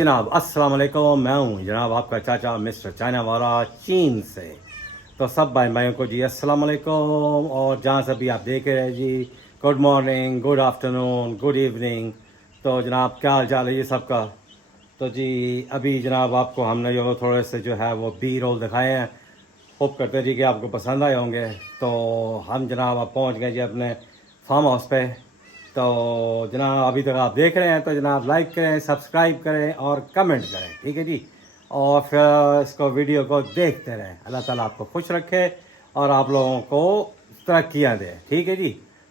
जनाब, अस्सलाम वालेकुम। मैं हूँ जनाब आपका चाचा मिस्टर चाइना वाला चीन से। तो सब भाई भाइयों को जी अस्सलाम वालेकुम। और जहाँ से भी आप देख रहे हैं जी, good morning, good afternoon, good evening. तो जनाब क्या हाल चाल है ये सबका। तो जी अभी जनाब आपको हमने जो थोड़े से जो है वो बी रोल दिखाए हैं। होप करते हैं जी कि आपको पसंद आए होंगे। तो हम जनाब अब पहुँच गए जी अपने फार्म हाउस पे। तो जनाब अभी तक आप देख रहे हैं तो जनाब लाइक करें, सब्सक्राइब करें और कमेंट करें, ठीक है जी। और फिर इसको वीडियो को देखते रहें। अल्लाह ताला आपको खुश रखे और आप लोगों को तरक्कियाँ दे, ठीक है जी।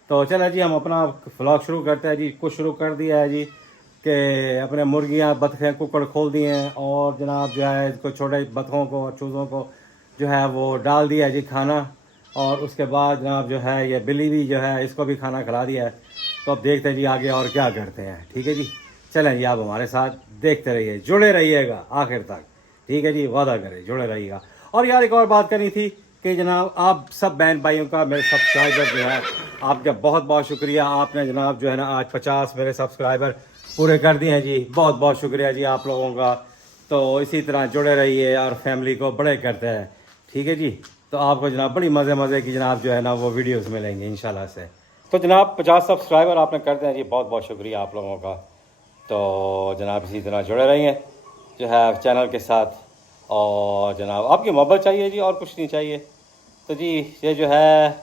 तो चलें जी हम अपना व्लॉग शुरू करते हैं जी। कुछ शुरू कर दिया है जी कि अपने मुर्गियाँ, बतखें, कुकड़ खोल दिए हैं और जनाब जो है इसको छोटे बतखों को और चूज़ों को जो है वो डाल दिया है जी खाना। और उसके बाद जनाब जो है ये बिल्ली भी जो है इसको भी खाना खिला दिया है। तो अब देखते हैं जी आगे और क्या करते हैं, ठीक है जी। चलें जी आप हमारे साथ देखते रहिए, जुड़े रहिएगा आखिर तक, ठीक है जी। वादा करें जुड़े रहिएगा। और यार एक और बात करनी थी कि जनाब आप सब बहन भाइयों का, मेरे सब्सक्राइबर जो है आपका बहुत बहुत शुक्रिया। आपने जनाब जो है ना आज 50 मेरे सब्सक्राइबर पूरे कर दिए हैं जी। बहुत बहुत शुक्रिया जी आप लोगों का। तो इसी तरह जुड़े रहिए और फैमिली को बड़े करते हैं, ठीक है जी। तो आपको जनाब बड़ी मज़े मज़े की जनाब जो है ना वो वीडियोस मिलेंगे इंशाल्लाह से। तो जनाब 50 सब्सक्राइबर आपने कर दिया जी, बहुत बहुत शुक्रिया आप लोगों का। तो जनाब इसी तरह जुड़े रहिए जो है चैनल के साथ। और जनाब आपकी मोहब्बत चाहिए जी और कुछ नहीं चाहिए। तो जी ये जो है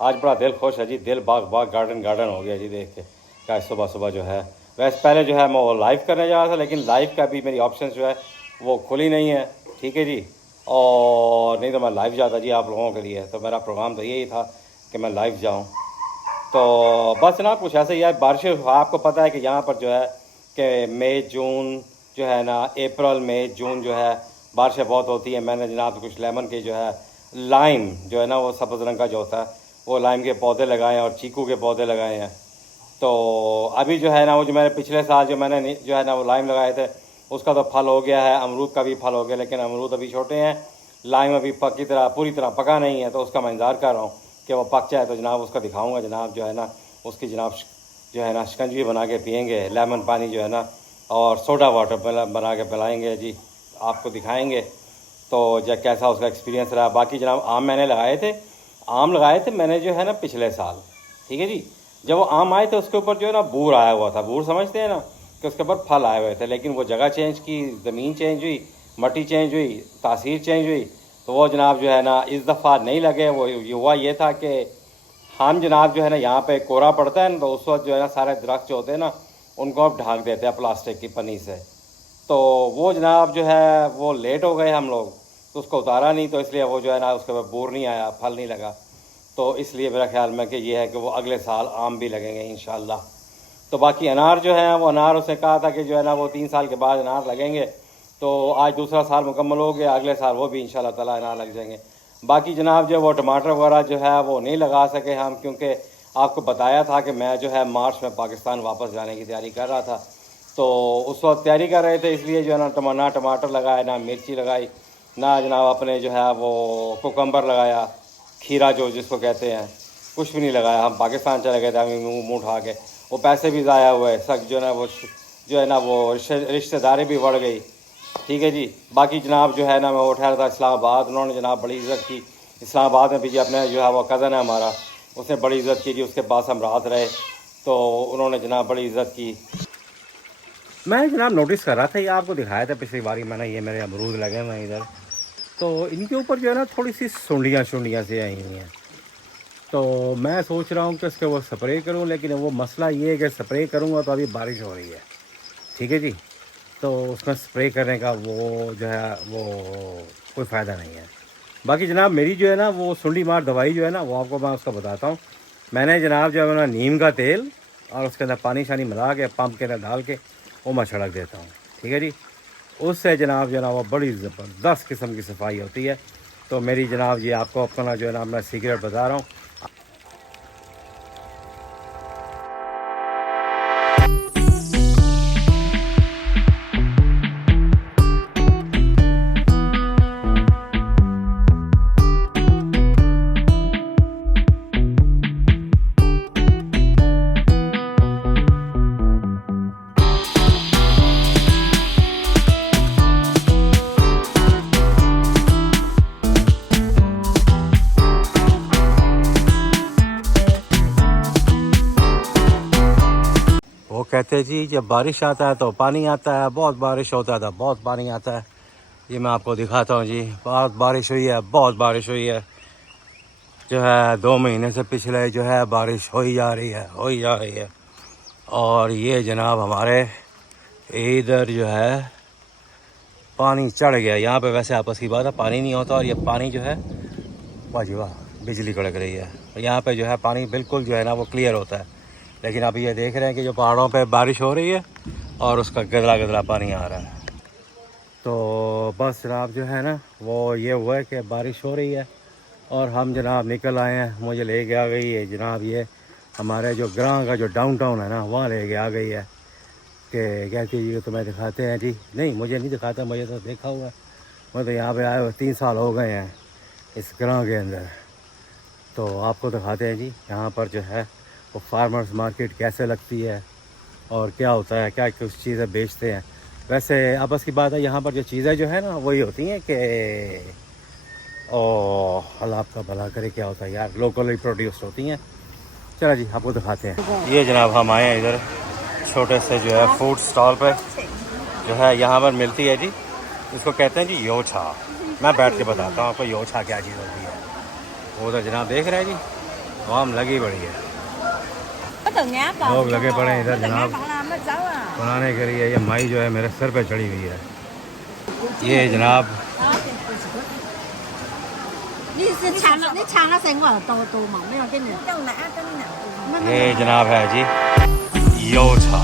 आज बड़ा दिल खुश है जी, दिल बाग बाग गार्डन गार्डन हो गया जी देख के। क्या सुबह सुबह जो है, वैसे पहले जो है मैं वो लाइव करने जा रहा था लेकिन लाइव का भी मेरी ऑप्शन जो है वो खुली नहीं है, ठीक है जी। और नहीं तो मैं लाइव जाता जी आप लोगों के लिए। तो मेरा प्रोग्राम तो यही था कि मैं लाइव जाऊँ। तो बस ना कुछ ऐसे ही है, बारिशें आपको पता है कि यहाँ पर जो है कि मई जून जो है ना, अप्रैल मई जून जो है बारिशें बहुत होती हैं। मैंने जनाब कुछ लेमन के जो है लाइम जो है ना वो सब्ज़ रंग का जो होता है वो लाइम के पौधे लगाए हैं और चीकू के पौधे लगाए हैं। तो अभी जो है ना वो जो मैंने पिछले साल जो मैंने जो है ना वो लाइम लगाए थे उसका तो फल हो गया है, अमरूद का भी फल हो गया, लेकिन अमरूद अभी छोटे हैं, लाइम अभी पक्की तरह पूरी तरह पका नहीं है। तो उसका मैं इंतज़ार कर रहा हूँ कि वो पक जाए तो जनाब उसका दिखाऊंगा जनाब जो है ना उसकी जनाब जो है ना शिकंजी बना के पियेंगे, लेमन पानी जो है ना और सोडा वाटर बना के पिलाएंगे जी, आपको दिखाएंगे। तो जब कैसा उसका एक्सपीरियंस रहा। बाकी जनाब आम मैंने लगाए थे मैंने जो है ना पिछले साल, ठीक है जी। जब वो आम आए थे उसके ऊपर जो है ना बूर आया हुआ था, बूर समझते हैं ना कि उसके ऊपर फल आए हुए थे, लेकिन वो जगह चेंज की, ज़मीन चेंज हुई, मट्टी चेंज हुई, तासीर चेंज हुई, तो वो जनाब जो है ना इस दफ़ा नहीं लगे। वो हुआ ये था कि हम जनाब जो है ना यहाँ पे कोहरा पड़ता है ना तो उस वक्त जो है ना सारे दरख्त जो होते हैं ना उनको अब ढांक देते हैं प्लास्टिक की पन्नी से। तो वो जनाब जो है वो लेट हो गए हम लोग, तो उसको उतारा नहीं, तो इसलिए वो जो है ना उसके ऊपर बूर नहीं आया, फल नहीं लगा। तो इसलिए मेरा ख्याल में कि ये है कि वो अगले साल आम भी लगेंगे इंशाल्लाह। तो बाकी अनार जो है वो अनार उसने कहा था कि जो है ना वो 3 साल के बाद अनार लगेंगे। तो आज दूसरा साल मुकम्मल हो गया, अगले साल वो भी इंशाल्लाह ताला अनार लग जाएंगे। बाकी जनाब जो वो टमाटर वगैरह जो है वो नहीं लगा सके हम, क्योंकि आपको बताया था कि मैं जो है मार्च में पाकिस्तान वापस जाने की तैयारी कर रहा था। तो उस वक्त तैयारी कर रहे थे, इसलिए जो है ना टमाटर लगाए, ना मिर्ची लगाई, ना जनाब अपने जो है वो कुकम्बर लगाया, खीरा जो जिसको कहते हैं, कुछ भी नहीं लगाया। हम पाकिस्तान चले गए थे हमें मुँह उठा के, वो पैसे भी ज़ाया हुए, सब जो है ना वो रिश्तेदारी भी बढ़ गई, ठीक है जी। बाकी जनाब जो है ना मैं वो ठहरा था इस्लामाबाद, उन्होंने जनाब बड़ी इज़्ज़त की। इस्लामाबाद में भी जी अपने जो है वो कज़न है हमारा, उसने बड़ी इज़्ज़त की जी, उसके पास हम रात रहे तो उन्होंने जनाब बड़ी इज़्ज़त की। मैं जनाब नोटिस कर रहा था, ये आपको दिखाया था पिछली बारी मैंने, ये मेरे अमरूद लगे हुए हैं इधर। तो इनके ऊपर जो है ना थोड़ी सी सुंडियाँ से आई हुई हैं। तो मैं सोच रहा हूँ कि उसके वो स्प्रे करूँ, लेकिन वो मसला ये है कि स्प्रे करूँगा तो अभी बारिश हो रही है, ठीक है जी। तो उसमें स्प्रे करने का वो जो है वो कोई फ़ायदा नहीं है। बाकी जनाब मेरी जो है ना वो सुंडी मार दवाई जो है ना वो आपको मैं उसका बताता हूँ। मैंने जनाब जो है ना नीम का तेल और उसके अंदर पानी शानी मिला के पंप के अंदर डाल के वो मैं छिड़क देता हूँ, ठीक है जी। उससे जनाब जो है ना वो बड़ी ज़बरदस्त किस्म की सफाई होती है। तो मेरी जनाब ये आपको अपना जो है ना मैं सीक्रेट बता रहा हूँ। कहते हैं जी जब बारिश आता है तो पानी आता है, बहुत बारिश होता है तो बहुत पानी आता है। ये मैं आपको दिखाता हूँ जी, बहुत बारिश हुई है, बहुत बारिश हुई है। जो है 2 महीने से पिछले जो है बारिश हो ही जा रही है, हो ही जा रही है। और ये जनाब हमारे इधर जो है पानी चढ़ गया। यहाँ पे वैसे आपस की बात है पानी नहीं होता, और ये पानी जो है वाह जी वाह बिजली कड़क रही है। यहाँ पे जो है पानी बिल्कुल जो है ना वो क्लियर होता है। लेकिन अभी ये देख रहे हैं कि जो पहाड़ों पे बारिश हो रही है और उसका गदला गदला पानी आ रहा है। तो बस जनाब जो है ना वो ये हुआ है कि बारिश हो रही है और हम जनाब निकल आए हैं। मुझे ले के आ गई है जनाब ये हमारे जो ग्रां का जो डाउनटाउन है ना वहाँ ले के आ गई है कि क्या कीजिए तुम्हें दिखाते हैं जी। नहीं मुझे नहीं दिखाता, मुझे तो देखा हुआ है। मैं तो यहाँ पे आए हुए 3 साल हो गए हैं इस ग्रां के अंदर। तो आपको दिखाते हैं जी यहाँ पर जो है वो फार्मर्स मार्केट कैसे लगती है और क्या होता है, क्या कुछ चीज़ें बेचते हैं। वैसे आपस की बात है यहाँ पर जो चीज़ें जो है ना वही होती हैं कि अल्लाह आपका भला करे, क्या होता है यार, लोकली प्रोड्यूस होती हैं। चलो जी आपको दिखाते हैं। ये जनाब हम आए हैं इधर छोटे से जो है फूड स्टॉल पर, जो है यहाँ पर मिलती है जी, इसको कहते हैं जी योछा। मैं बैठ के बताता हूँ आपको योछा क्या चीज़ होती है। वो तो जनाब देख रहे हैं जी आम लगी पड़ी है, लोग लगे पड़े हैं इधर जनाब बनाने के लिए। ये माई जो है मेरे सर पे चढ़ी हुई है। ये जनाब ये जनाब है जी योछा।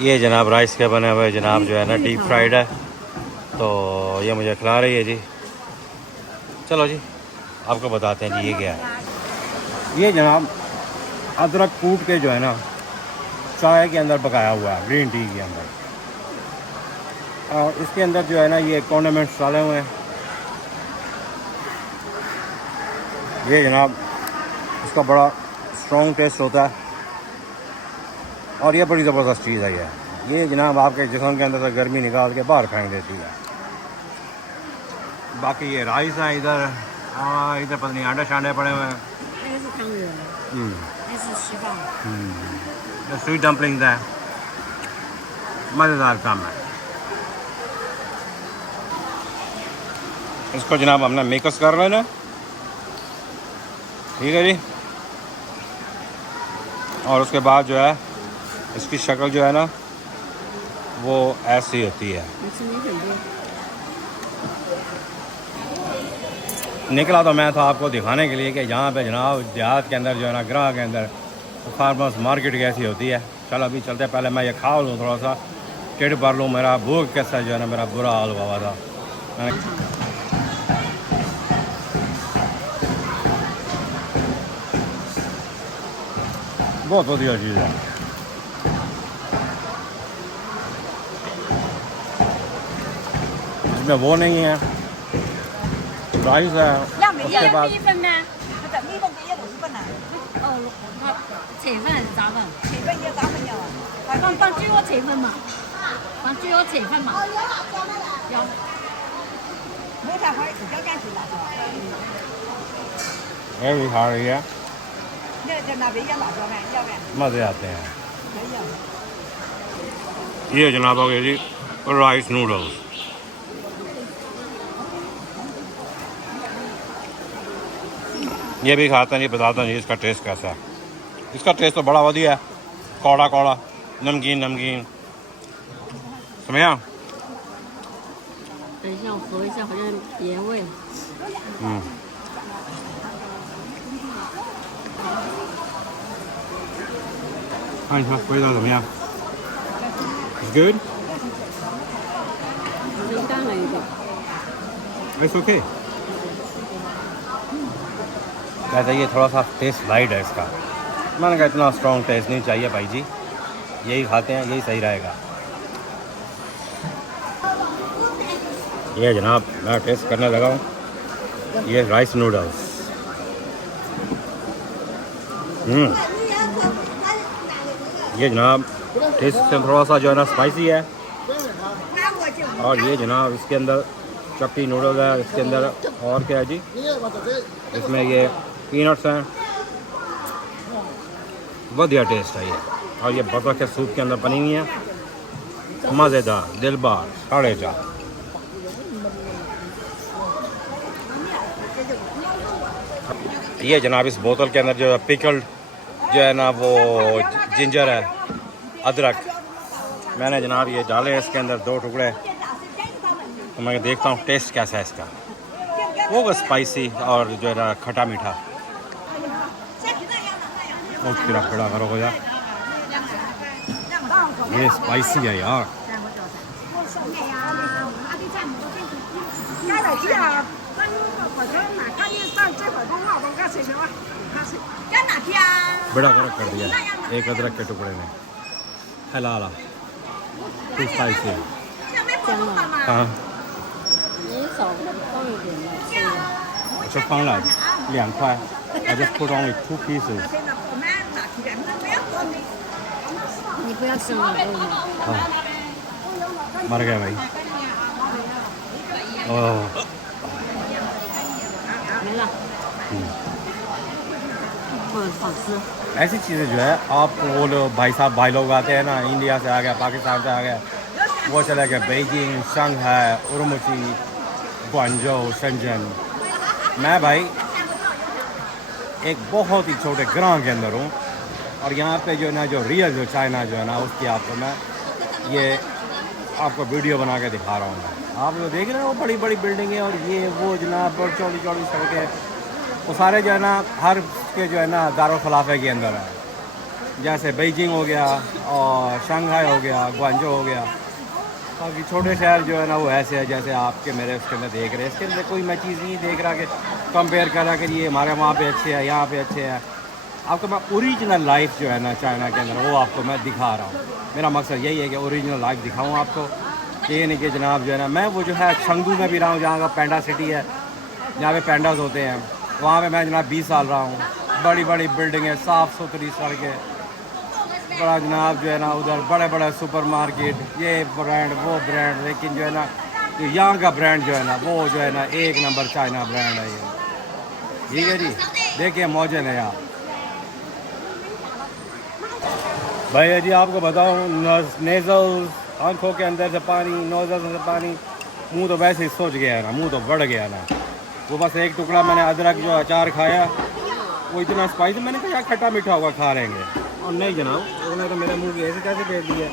ये जनाब राइस के बने हुए जनाब जो है ना डीप फ्राइड है। तो ये मुझे खिला रही है जी। चलो जी आपको बताते हैं जी ये क्या है। ये जनाब अदरक कूट के जो है ना चाय के अंदर पकाया हुआ है, ग्रीन टी के अंदर। और इसके अंदर जो है ना ये कॉन्डिमेंट्स डाले हुए हैं। ये जनाब इसका बड़ा स्ट्रॉन्ग टेस्ट होता है और ये बड़ी ज़बरदस्त चीज़ है। ये जनाब आपके जिस्म के अंदर से गर्मी निकाल के बाहर फेंक देती है। बाकी ये राइस है इधर, इधर पता नहीं अंडे शांडे पड़े हुए हैं। स्वीट डम्पलिंग्स है, मज़ेदार काम है। इसको जनाब हमने मिक्स कर लेना, ठीक है जी। और उसके बाद जो है इसकी शक्ल जो है ना वो ऐसी होती है। निकला तो मैं था आपको दिखाने के लिए कि यहाँ पे जनाब देहात के अंदर जो है ना ग्रां के अंदर फार्मर्स मार्केट कैसी होती है। चल अभी चलते, पहले मैं ये खा लूँ, थोड़ा सा टिड भर लूँ। मेरा भूख कैसा जो है ना मेरा बुरा हाल हुआ था। बहुत बढ़िया चीज़ है। इसमें वो नहीं है, राइस है। उसके बाद ये भी खा रही है, मज़े आते हैं। ये जनाब हो गया जी राइस नूडल्स। ये भी खाते हैं जी, बताता हूँ जी इसका टेस्ट कैसा है। इसका टेस्ट तो बड़ा बढ़िया है, कौड़ा कौड़ा, नमकीन नमकीन। समझा? हाँ जी, कोई बात नहीं। It's good? It's okay. कहता ये थोड़ा सा टेस्ट लाइट है इसका। मैंने कहा इतना स्ट्रॉन्ग टेस्ट नहीं चाहिए भाई जी, यही खाते हैं, यही सही रहेगा। ये जनाब मैं टेस्ट करने लगा हूँ ये राइस नूडल्स। ये जनाब टेस्ट से थोड़ा सा जो है ना स्पाइसी है। और ये जनाब इसके अंदर चपटी नूडल्स है, इसके अंदर और क्या है जी, इसमें ये पीनट्स हैं, बढ़िया टेस्ट है ये। और ये बतख के सूप के अंदर बनी हुई है, मज़ेदार, दिलबार, 4.5। ये जनाब इस बोतल के अंदर जो है पिकल्ड जो है ना वो जिंजर है, अदरक, मैंने जनाब ये डाले हैं इसके अंदर 2 टुकड़े। तो मैं देखता हूँ टेस्ट कैसा है इसका, वो स्पाइसी और जो है ना खट्टा मीठा। खड़ा खड़ा करो यार, ये स्पाइसी है यार। बड़ा फर्क कर दिया एक अदरक के टुकड़े ने, हलाला स्पाइसी। हाँ अच्छा, 放了2块 I just put only 2 pieces。 你不要吃你的。 मर गया भाई। ओह 没了。好吃。 ऐसी चीज़ें जो है आप वो लोग भाई लोग आते हैं ना, इंडिया से आ गया, पाकिस्तान से आ गया, वो चले गए बीजिंग, शंघाई, उर्मुची, ग्वांझोउ, शेंजन। मैं भाई एक बहुत ही छोटे गांव के अंदर हूँ, और यहाँ पे जो है ना जो रियल जो चाइना जो है ना उसकी आपको मैं ये आपको वीडियो बना के दिखा रहा हूँ। आप लोग देख रहे हो बड़ी बड़ी बिल्डिंगें और ये वो जनाब और चौड़ी चौड़ी सड़कें, वो सारे जो है ना हर के जो है ना दारुल खिलाफे के अंदर है। जैसे बीजिंग हो गया और शंघाई हो गया, ग्वांझोउ हो गया। बाकी छोटे शहर जो है ना वो ऐसे है जैसे आपके मेरे उसके अंदर देख रहे हैं। इसके अंदर कोई मैं चीज़ नहीं देख रहा कि कंपेयर कर रहा कि ये हमारे वहाँ पे अच्छे है, यहाँ पे अच्छे हैं। आपको मैं ओरिजिनल लाइफ जो है ना चाइना के अंदर वो आपको मैं दिखा रहा हूँ। मेरा मकसद यही है कि ओरिजिनल लाइफ दिखाऊँ आपको, ये नहीं कि जनाब जो है ना मैं वो जो है चंगदू में भी रहा हूँ, जहाँ का पैंडा सिटी है, जहाँ पे पैंडास होते हैं, वहाँ पे मैं जनाब 20 साल रहा हूँ। बड़ी बड़ी बिल्डिंगें, साफ़ सुथरी सड़कें, बड़ा जनाब जो है ना उधर बड़े बड़े सुपरमार्केट, ये ब्रांड वो ब्रांड। लेकिन जो है ना यहाँ का ब्रांड जो है ना वो जो है ना 1 नंबर चाइना ब्रांड है ये। ठीक है जी, देखिए मौजन है यहाँ भाई जी। आपको बताऊँ नेज़ल, आँखों के अंदर से पानी, नोज़ल से पानी, मुंह तो वैसे ही सोच गया ना, मुंह तो बढ़ गया ना। वो बस एक टुकड़ा मैंने अदरक जो अचार खाया, वो इतना स्पाइसी, मैंने कहा यार खट्टा मीठा होगा, खा लेंगे, और नहीं जनाब उन्होंने तो मेरे मुंह की ऐसे कैसे भेज दिया।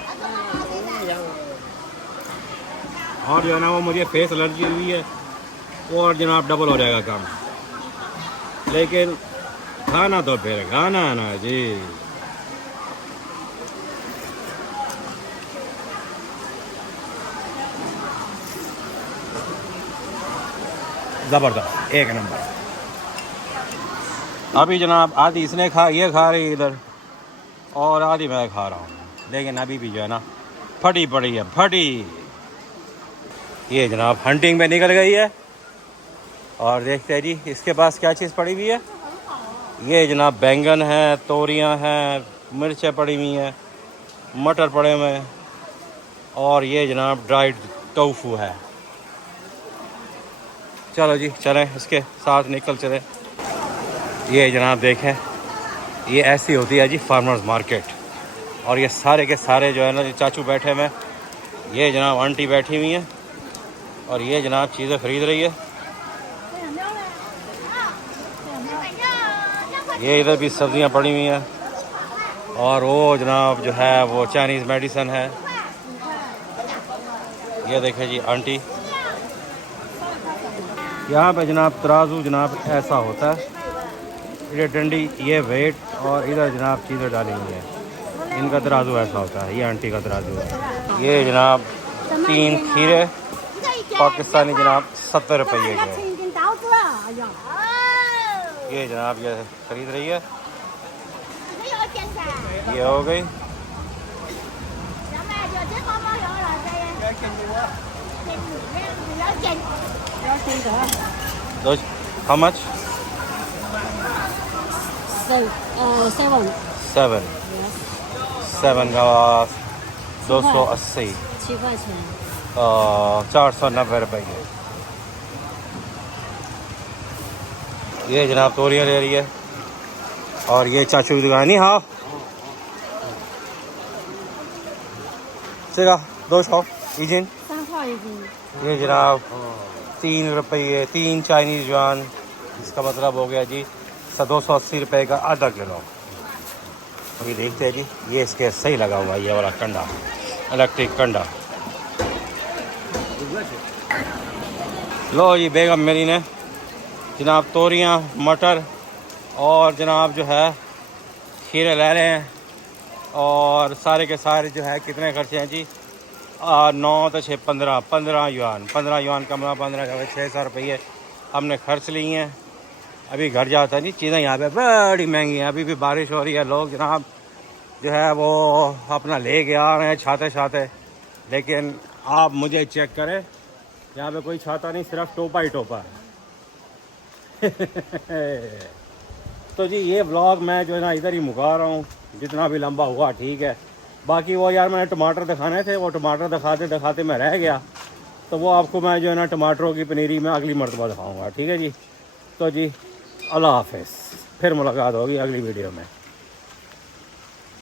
और जो है ना वो मुझे फेस एलर्जी हुई है, और जनाब डबल हो जाएगा काम। लेकिन खाना तो फिर खाना ना जी। ज़बरदस्त, 1 नंबर। अभी जनाब आधी इसने ये खा रही इधर, और आधी मैं खा रहा हूँ। लेकिन अभी भी जो है ना फटी पड़ी है, फटी। ये जनाब हंटिंग में निकल गई है, और देखते हैं जी इसके पास क्या चीज़ पड़ी हुई है। ये जनाब बैंगन है, तोरियां हैं, मिर्चें पड़ी हुई हैं, मटर पड़े हुए हैं, और ये जनाब ड्राइड टोफू है। चलो जी चलें इसके साथ निकल चले। ये जनाब देखें, ये ऐसी होती है जी फार्मर्स मार्केट। और ये सारे के सारे जो है ना जो चाचू बैठे हुए, ये जनाब आंटी बैठी हुई हैं, और ये जनाब चीज़ें ख़रीद रही है। ये इधर भी सब्जियां पड़ी हुई हैं, और वो जनाब जो है वो चाइनीज़ मेडिसन है। ये देखें जी आंटी, यहाँ पे जनाब तराजू जनाब ऐसा होता है, ये डंडी, ये वेट, और इधर जनाब चीज़ें डाली हुई हैं। इनका तराजू ऐसा होता है, ये आंटी का तराजू है। ये जनाब 3 खीरे पाकिस्तानी जनाब 70 रुपये के। ये जनाब ये खरीद रही है, ये हो गई। How much? 7. 7 का 280, 7块钱。 490 रुपये। ये जनाब तोरियाँ ले रही है और ये चाचू की दुकान नहीं हाँ चलेगा 200 इजिन 3块一斤。 ये जनाब 3 रुपये 3 चाइनीज़ युआन इसका मतलब हो गया जी 280 रुपये का आधा किलो। ये देखते हैं जी ये इसके सही लगा हुआ है ये वाला कंडा इलेक्ट्रिक कंडा। लो जी बेगम मेरी ने जनाब तोरियाँ मटर और जनाब जो है खीरे ले रहे हैं और सारे के सारे जो है कितने खर्चे हैं जी 9 तो 6 15 युआन 15 युआन कमरा 15 600 रुपये हमने खर्च लिए हैं। अभी घर जाता नहीं चीज़ें यहाँ पे बड़ी महंगी हैं। अभी भी बारिश हो रही है लोग जनाब जो है वो अपना ले के आ रहे हैं छाते छाते लेकिन आप मुझे चेक करें यहाँ पे कोई छाता नहीं सिर्फ टोपा ही टोपा है। तो जी ये व्लॉग मैं जो है ना इधर ही मुका रहा हूँ जितना भी लंबा हुआ ठीक है। बाकी वो यार मैंने टमाटर दिखाने थे वो टमाटर दिखाते दिखाते मैं रह गया तो वो आपको मैं जो है ना टमाटरों की पनीरी में अगली मरतबा दिखाऊँगा ठीक है जी। तो जी अल्लाह हाफ़िज़ फिर मुलाकात होगी अगली वीडियो में।